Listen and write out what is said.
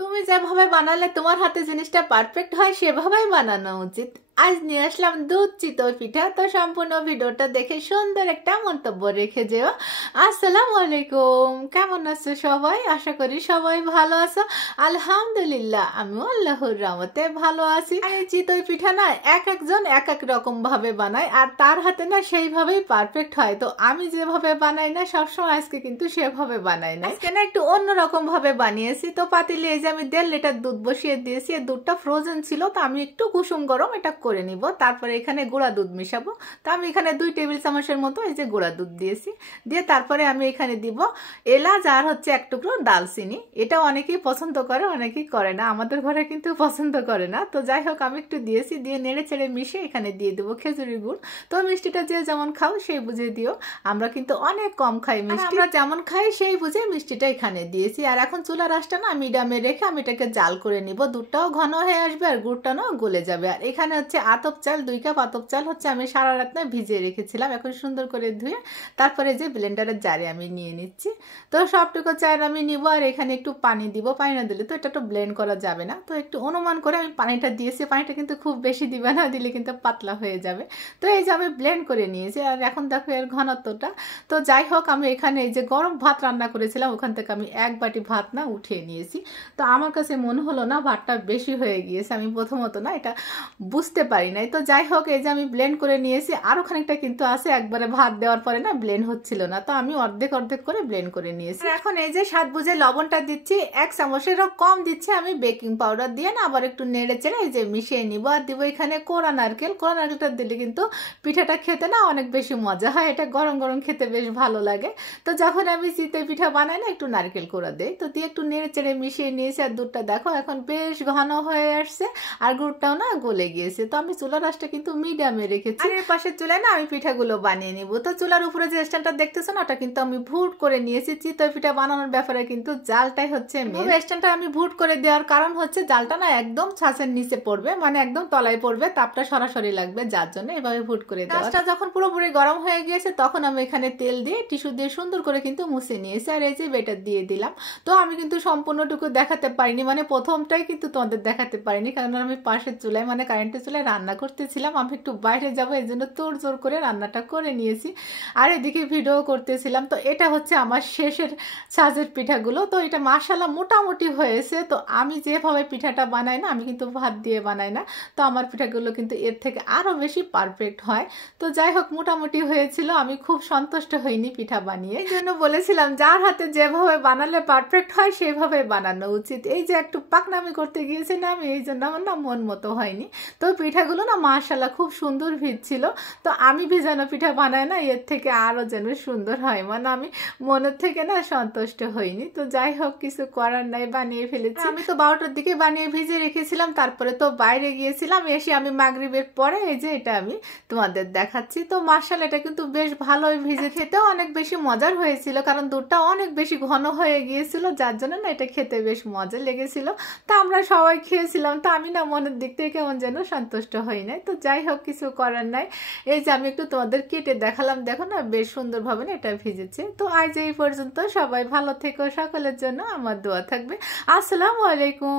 তুমি যেভাবে বানালে তোমার হাতে জিনিসটা পারফেক্ট হয় সেভাবেই বানানো উচিত। আজ নিয়ে আসলাম দুধ চিতই পিঠা। তো সম্পূর্ণ ভিডিওটা দেখে সুন্দর একটা মন্তব্য রেখে যেও। আসসালামু আলাইকুম, কেমন আছো সবাই? আশা করি সবাই ভালো আছো। আলহামদুলিল্লাহ, আমিও আল্লাহর রহমতে ভালো আছি। আর এই চিতই পিঠা না এক একজন এক এক রকম ভাবে বানায়, আর তার হাতে না সেইভাবেই পারফেক্ট হয়। তো আমি যেভাবে বানাই না সবসময় আজকে কিন্তু সেভাবে বানাই না, আজকে না একটু অন্যরকম ভাবে বানিয়েছি। তো পাতিলে এই যে আমি 1.5 লিটার দুধ বসিয়ে দিয়েছি। দুধটা ফ্রোজেন ছিল, তো আমি একটু কুসুম গরম এটা করে নিব। তারপরে এখানে গুঁড়া দুধ মিশাবো। তো আমি এখানে 2 টেবিল চামচের মতো এই যে গুঁড়া দুধ দিয়েছি। দিয়ে তারপরে আমি এখানে দিব এলাচ আর হচ্ছে 1 টুকরো দালচিনি। এটা অনেকেই পছন্দ করে, অনেকেই করে না। আমাদের ঘরে কিন্তু পছন্দ করে না। তো যাই হোক, আমি একটু দিয়েছি। দিয়ে নেড়ে চেড়ে মিশিয়ে এখানে দিয়ে দেবো খেজুরের গুড়। তো মিষ্টিটা যে যেমন খাও সেই বুঝে দিও। আমরা কিন্তু অনেক কম খাই মিষ্টি, আমরা যেমন খাই সেই বুঝে মিষ্টিটা এখানে দিয়েছি। আর এখন চুলার আঁচটা না মিডিয়ামে রেখে আমি এটাকে জাল করে নিব। দুধটাও ঘন হয়ে আসবে আর গুড়টা না গলে যাবে। আর এখানে হচ্ছে আতপ চাল, 2 কাপ আতপ চাল হচ্ছে আমি সারা রাত না ভিজিয়ে রেখেছিলাম। এখন সুন্দর করে ধুয়ে তারপরে যে ব্লেন্ডারের জারে আমি নিয়ে নিচ্ছি। তো সবটুকু চাল আমি নিব। আর এখানে একটু পানি দিব। পানি না দিলে তো এটা তো ব্লেন্ড করা যাবে না। তো একটু অনুমান করে আমি পানিটা দিয়েছি। পানিটা কিন্তু খুব বেশি দিবে না, দিলে কিন্তু পাতলা হয়ে যাবে। তো এই যে আমি ব্লেন্ড করে নিয়েছি। আর এখন দেখো এর ঘনত্বটা। তো যাই হোক, আমি এখানে এই যে গরম ভাত রান্না করেছিলাম ওখান থেকে আমি 1 বাটি ভাত না উঠিয়ে নিয়েছি। তো আমার কাছে মনে হলো না ভাতটা বেশি হয়ে গিয়েছে। আমি প্রথমত না এটা বুঝতে পারি নাই। তো যাই হোক, এই যে আমি ব্লেন্ড করে নিয়েছি। আরো খানিকটা কিন্তু আছে, একবারে ভাত দেওয়ার পরে না ব্লেন্ড হচ্ছিল না। তো আমি অর্ধেক অর্ধেক করে ব্লেন্ড করে নিয়েছি। এখন এই যে স্বাদ বুঝে লবণটা দিচ্ছি, 1 চামচেরও কম দিচ্ছি আমি বেকিং পাউডার দিয়ে না আবার একটু নেড়ে চেড়ে এই যে মিশিয়ে নিব। আর দিব এখানে কোরা নারকেল। কোরা নারকেলটা দিলে কিন্তু পিঠাটা খেতে না অনেক বেশি মজা হয়। এটা গরম গরম খেতে বেশ ভালো লাগে। তো যখন আমি চিতই পিঠা বানাই না একটু নারকেল কোড়া দেই। তো দিয়ে একটু নেড়ে চেড়ে মিশিয়ে নিয়েছি। আর দুধটা দেখো এখন বেশ ঘন হয়ে আসছে আর গুড়টাও না গলে গিয়েছে। তো আমি চুলার আঁচটা কিন্তু মিডিয়ামে রেখেছি। আর এর পাশের চুলায় না আমি পিঠাগুলো বানিয়ে নিব। তো চুলার উপরে যে স্ট্যান্ডটা দেখতেছো না ওটা কিন্তু আমি ভুট করে নিয়েছি। চিতই পিঠা বানানোর ব্যাপারে কিন্তু জালটাই হচ্ছে মেন। স্ট্যান্ডটা আমি ভুট করে দেওয়ার কারণ হচ্ছে জালটা না একদম ছাঁচের নিচে পড়বে, মানে একদম তলায় পড়বে, তাপটা সরাসরি লাগবে, যার জন্য এভাবে ভুট করে দেওয়া। গাছটা যখন পুরোপুরি গরম হয়ে গিয়েছে তখন আমি এখানে তেল দিয়ে টিস্যু দিয়ে সুন্দর করে কিন্তু মুছে নিয়েছি। আর এই যে বেটার দিয়ে দিলাম। তো আমি কিন্তু সম্পূর্ণটুকু দেখাতে পারিনি, মানে প্রথমটাই কিন্তু তোমাদের দেখাতে পারিনি, কারণ আমি পাশের চুলায় মানে কারেন্টের চুলায় রান্না করতেছিলাম। আমি একটু বাইরে যাবো এই জন্য তোড় জোর করে রান্নাটা করে নিয়েছি। আর এদিকে ভিডিও করতেছিলাম। তো এটা হচ্ছে আমার শেষের সাজের পিঠাগুলো। তো এটা মাশাআল্লাহ মোটামুটি হয়েছে। তো আমি যেভাবে পিঠাটা বানাই না, আমি কিন্তু ভাত দিয়ে বানাই না। তো আমার পিঠাগুলো কিন্তু এর থেকে আরো বেশি পারফেক্ট হয়। তো যাই হোক, মোটামুটি হয়েছিল। আমি খুব সন্তুষ্ট হইনি পিঠা বানিয়ে। এই জন্য বলেছিলাম যার হাতে যেভাবে বানালে পারফেক্ট হয় সেভাবে বানানো উচিত। এই যে একটু পাকনামি করতে গিয়েছি না আমি, এই জন্য আমার না মন মতো হয়নি। তো পিঠাগুলো না মাশাআল্লাহ খুব সুন্দর ভিজছিল। তো আমি ভিজানো পিঠা বানাই না এর থেকে আরো যেন সুন্দর হয়, মানে আমি মনের থেকে না সন্তুষ্ট হইনি। তো যাই হোক, কিছু করার নাই, বানিয়ে ফেলেছি। আমি তো 12টার দিকে বানিয়ে ভিজে রেখেছিলাম। তারপরে তো বাইরে গিয়েছিলাম, এসে আমি মাগরিবের পরে এই যে এটা আমি তোমাদের দেখাচ্ছি। তো মাশাআল্লাহ এটা কিন্তু বেশ ভালোই ভিজে, খেতেও অনেক বেশি মজার হয়েছিল, কারণ দুধটা অনেক বেশি ঘন হয়ে গিয়েছিল, যার জন্য না এটা খেতে বেশ মজা লেগেছিল। তা আমরা সবাই খেয়েছিলাম। তো আমি না মনের দিক থেকে কেমন যেন সন্তুষ্ট হই নাই। তো যাই হোক, কিছু করার নাই। এই যে আমি একটু তোমাদের কেটে দেখালাম, দেখো না বেশ সুন্দরভাবে না এটা ভিজেছে। তো আজ এই পর্যন্ত, সবাই ভালো থেকো, সকলের জন্য আমার দোয়া থাকবে। আসসালামু আলাইকুম।